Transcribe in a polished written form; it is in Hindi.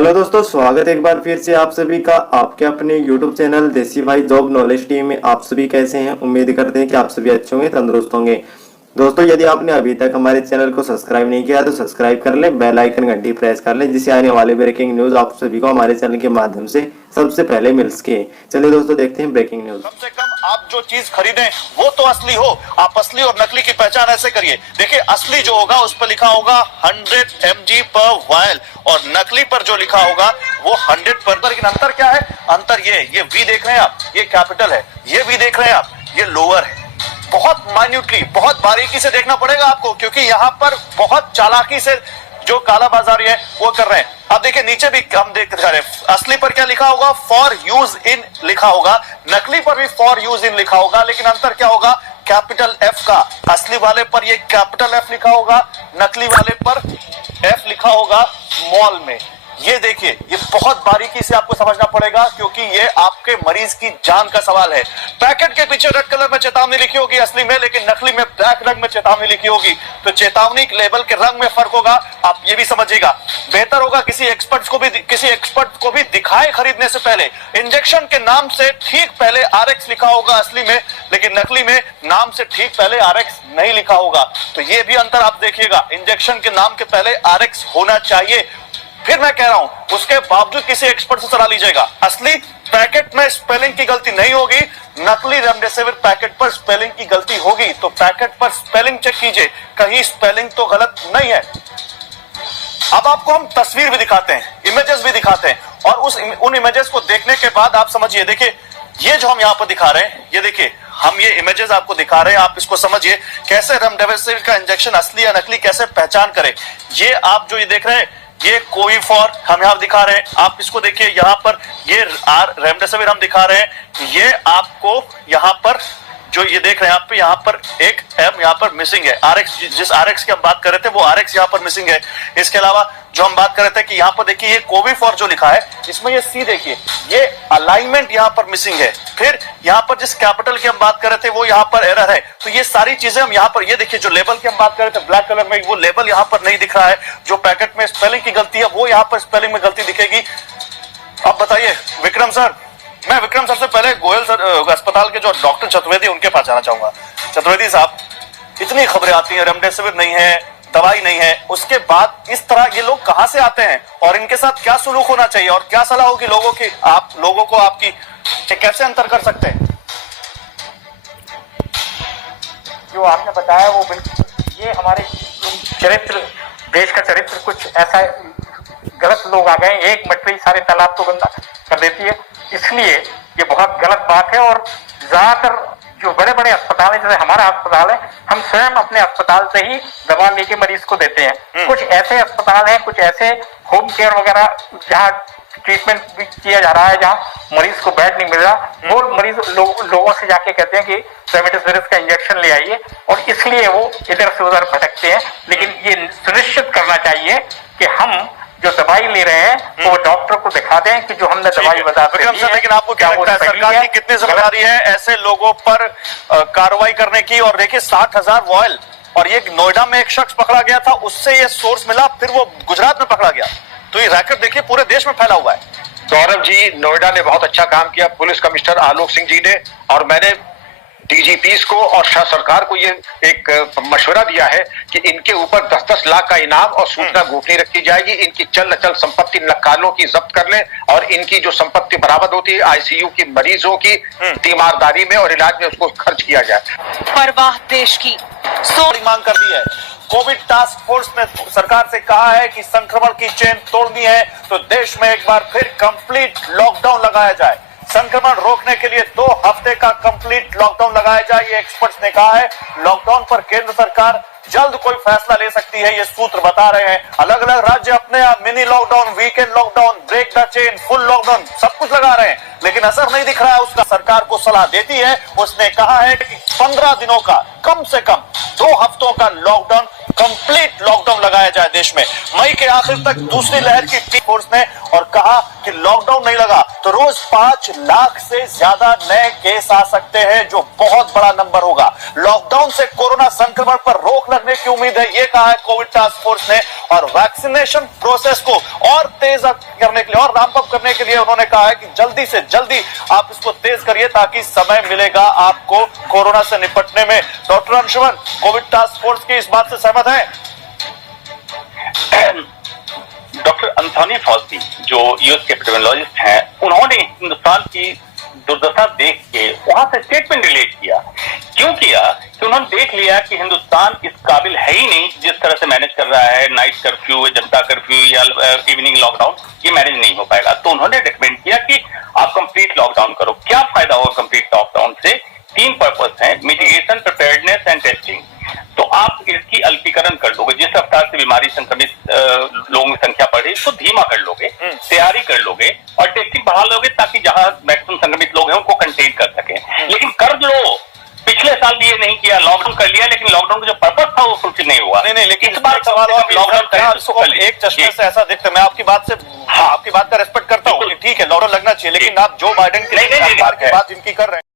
हेलो दोस्तों, स्वागत है एक बार फिर से आप सभी का आपके अपने YouTube चैनल देसी भाई जॉब नॉलेज टीम में। आप सभी कैसे हैं? उम्मीद करते हैं कि आप सभी अच्छे होंगे, तंदुरुस्त होंगे। दोस्तों, यदि आपने अभी तक हमारे चैनल को सब्सक्राइब नहीं किया तो सब्सक्राइब कर ले, बेल आइकन घंटी प्रेस कर ले, जिससे आने वाले ब्रेकिंग न्यूज आप सभी को हमारे चैनल के माध्यम से सबसे पहले मिल सके। चलिए दोस्तों, देखते हैं ब्रेकिंग न्यूज। कम से कम आप जो चीज खरीदें वो तो असली हो। आप असली और नकली की पहचान ऐसे करिए। देखिए, असली जो होगा उस पर लिखा होगा 100 mg पर वायल और नकली पर जो लिखा होगा वो 100 पर। लेकिन अंतर क्या है? अंतर ये वी देख रहे हैं आप, ये कैपिटल है। ये वी देख रहे हैं आप, ये लोअर है। बहुत माइन्यूटली, बहुत बारीकी से देखना पड़ेगा आपको, क्योंकि यहाँ पर बहुत चालाकी से जो काला बाजारी है वो कर रहे हैं। अब देखिए, नीचे भी हम देख रहे हैं, असली पर क्या लिखा होगा? फॉर यूज इन लिखा होगा। नकली पर भी फॉर यूज इन लिखा होगा। लेकिन अंतर क्या होगा? कैपिटल एफ का। असली वाले पर ये कैपिटल एफ लिखा होगा, नकली वाले पर एफ लिखा होगा स्मॉल में। ये देखिए, ये बहुत बारीकी से आपको समझना पड़ेगा, क्योंकि ये आपके मरीज की जान का सवाल है। पैकेट के पीछे रेड कलर में चेतावनी लिखी होगी असली में, लेकिन नकली में ब्लैक रंग में चेतावनी लिखी होगी। तो चेतावनी लेबल के रंग में फर्क होगा, आप ये भी समझिएगा। बेहतर होगा किसी एक्सपर्ट को भी दिखाए खरीदने से पहले। इंजेक्शन के नाम से ठीक पहले RX लिखा होगा असली में, लेकिन नकली में नाम से ठीक पहले RX नहीं लिखा होगा। तो ये भी अंतर आप देखिएगा। इंजेक्शन के नाम के पहले RX होना चाहिए। फिर मैं कह रहा हूं, उसके बावजूद किसी एक्सपर्ट से सलाह लीजिएगा। असली पैकेट में स्पेलिंग की गलती नहीं होगी, नकली रेमडेसिविर पैकेट पर स्पेलिंग की गलती होगी। तो पैकेट पर स्पेलिंग चेक कीजिए, कहीं स्पेलिंग तो गलत नहीं है। अब आपको हम तस्वीर भी दिखाते हैं, इमेजेस भी दिखाते हैं, और उन इमेजेस को देखने के बाद आप समझिए। देखिए, ये जो हम यहाँ पर दिखा रहे हैं, ये देखिए, हम ये इमेजेस आपको दिखा रहे हैं। आप इसको समझिए, कैसे रेमडेसिविर का इंजेक्शन असली या नकली कैसे पहचान करें। ये आप जो ये देख रहे हैं, ये कोविफॉर हम यहाँ दिखा रहे हैं। आप इसको देखिए, यहाँ पर ये रेमडेसिविर हम दिखा रहे हैं। ये आपको यहाँ पर जो ये देख रहे हैं आप, यहाँ पर एक M यहाँ पर मिसिंग है। RX, जिस RX की हम बात कर रहे थे वो RX यहाँ पर मिसिंग है। इसके अलावा जो हम बात कर रहे थे कि यहाँ पर देखिए, ये कोविफॉर जो लिखा है, इसमें ये C देखिए, ये अलाइनमेंट यहाँ पर मिसिंग है। फिर यहाँ पर जिस कैपिटल की हम बात कर रहे थे वो यहाँ पर एरर है। तो ये सारी चीजें हम यहाँ पर, ये देखिए, जो लेबल की हम बात कर रहे थे ब्लैक कलर में, वो लेबल यहाँ पर नहीं दिख रहा है। जो पैकेट में स्पेलिंग की गलती है वो यहाँ पर स्पेलिंग में गलती दिखेगी। अब बताइए विक्रम सर, मैं विक्रम सर से पहले गोयल सर अस्पताल के जो डॉक्टर चतुर्वेदी, उनके पास जाना चाहूंगा। चतुर्वेदी साहब, इतनी खबरें आती हैं, रेमडेसिविर नहीं है, दवाई नहीं है, उसके बाद इस तरह ये लोग कहां से आते हैं और इनके साथ क्या सुलूक होना चाहिए और क्या सलाह होगी लोगों की, आप लोगों को आपकी, कैसे अंतर कर सकते हैं? जो आपने बताया वो बिल्कुल, ये हमारे चरित्र, देश का चरित्र कुछ ऐसा, गलत लोग आ गए। एक मछली सारे तालाब को गंदा कर देती है, इसलिए ये बहुत गलत बात है। और ज्यादातर जो बड़े बड़े अस्पताल है, जैसे हमारा अस्पताल है, हम स्वयं अपने अस्पताल से ही दवा लेके मरीज को देते हैं। कुछ ऐसे अस्पताल हैं, कुछ ऐसे होम केयर वगैरह जहाँ ट्रीटमेंट भी किया जा रहा है, जहाँ मरीज को बेड नहीं मिल रहा, वो मरीज लोगों से जाके कहते हैं कि रेमडेसिविर का इंजेक्शन ले आइए, और इसलिए वो इधर से उधर भटकते हैं। लेकिन ये सुनिश्चित करना चाहिए कि हम जो दवाई ले रहे हैं वो डॉक्टर को दिखा दें कि जो हमने दवाई बताते हैं। लेकिन आपको क्या लगता है, सरकार की कितनी जिम्मेदारी है ऐसे लोगों पर कार्रवाई करने की? और देखिए, 60,000 वॉयल, और ये नोएडा में एक शख्स पकड़ा गया था, उससे ये सोर्स मिला, फिर वो गुजरात में पकड़ा गया। तो ये रैकेट देखिए पूरे देश में फैला हुआ है। गौरव जी, नोएडा ने बहुत अच्छा काम किया, पुलिस कमिश्नर आलोक सिंह जी ने, और मैंने DGPs को और शाह सरकार को ये एक मशवरा दिया है कि इनके ऊपर 10-10 लाख का इनाम और सूचना गोपनीय रखी जाएगी। इनकी चल अचल संपत्ति नक्कालों की जब्त कर लें, और इनकी जो संपत्ति बरामद होती है ICU की मरीजों की तीमारदारी में और इलाज में उसको खर्च किया जाए। परवाह देश की बड़ी मांग कर दी है। कोविड टास्क फोर्स ने सरकार से कहा है कि संक्रमण की चेन तोड़नी है तो देश में एक बार फिर कंप्लीट लॉकडाउन लगाया जाए। संक्रमण रोकने के लिए 2 हफ्ते का कंप्लीट लॉकडाउन लगाया जाए, ये एक्सपर्ट्स ने कहा है। लॉकडाउन पर केंद्र सरकार जल्द कोई फैसला ले सकती है, ये सूत्र बता रहे हैं। अलग अलग राज्य अपने mini lockdown, weekend lockdown, break the chain, full lockdown सब कुछ लगा रहे हैं, लेकिन असर नहीं दिख रहा है उसका। सरकार को सलाह देती है, उसने कहा है कि 15 दिनों का, कम से कम 2 हफ्तों का लॉकडाउन, कंप्लीट लॉकडाउन लगाया जाए देश में। मई के आखिर तक दूसरी लहर की टास्क फोर्स ने और कहा कि लॉकडाउन नहीं लगा तो रोज 5 लाख से ज्यादा नए केस आ सकते हैं, जो बहुत बड़ा नंबर होगा। लॉकडाउन से कोरोना संक्रमण पर रोक लगने की उम्मीद है, ये कहा है कोविड टास्क फोर्स ने। और वैक्सीनेशन प्रोसेस को और तेज करने के लिए और रैंप अप करने के लिए उन्होंने कहा है कि जल्दी से जल्दी आप इसको तेज करिए ताकि समय मिलेगा आपको कोरोना से निपटने में। Doctor Anshuman, Covid task force की इस बात से सहमत हैं? डॉक्टर एंथोनी फॉसी जो यूएस के एपिडेमियोलॉजिस्ट हैं, उन्होंने हिंदुस्तान की दुर्दशा देख के वहां से स्टेटमेंट रिलीज किया। क्यों किया? कि उन्होंने देख लिया कि हिंदुस्तान इस काबिल है ही नहीं जिस तरह से मैनेज कर रहा है, नाइट कर्फ्यू, जनता कर्फ्यू या इवनिंग लॉकडाउन, ये मैनेज नहीं हो पाएगा। तो उन्होंने रिकमेंड किया कि आप कंप्लीट लॉकडाउन करो। क्या फायदा होगा कंप्लीट लॉकडाउन से? 3 पर्पस है, मिटिगेशन, प्रिपेयर्डनेस एंड टेस्टिंग। तो आप इसकी अल्पीकरण कर लोगे, जिस रफ्तार से बीमारी संक्रमित लोगों की संख्या बढ़े उसको धीमा कर लोगे, तैयारी कर लोगे और टेस्टिंग बढ़ा लोगे ताकि जहां मैक्सिमम संक्रमित लोग हैं उनको कंटेन कर सके। लेकिन कर लो, पिछले साल भी ये नहीं किया, लॉकडाउन कर लिया, लेकिन लॉकडाउन का जो पर्पस था वो फुलफिल नहीं हुआ। नहीं, लेकिन इस बार सवाल और लॉकडाउन एक चश्मे से ऐसा दिखता है। मैं आपकी बात से आपकी बात का रेस्पेक्ट करता हूँ, ठीक है लॉकडाउन लगना चाहिए, लेकिन आप जो बाइडेन की बात जिनकी कर रहे हैं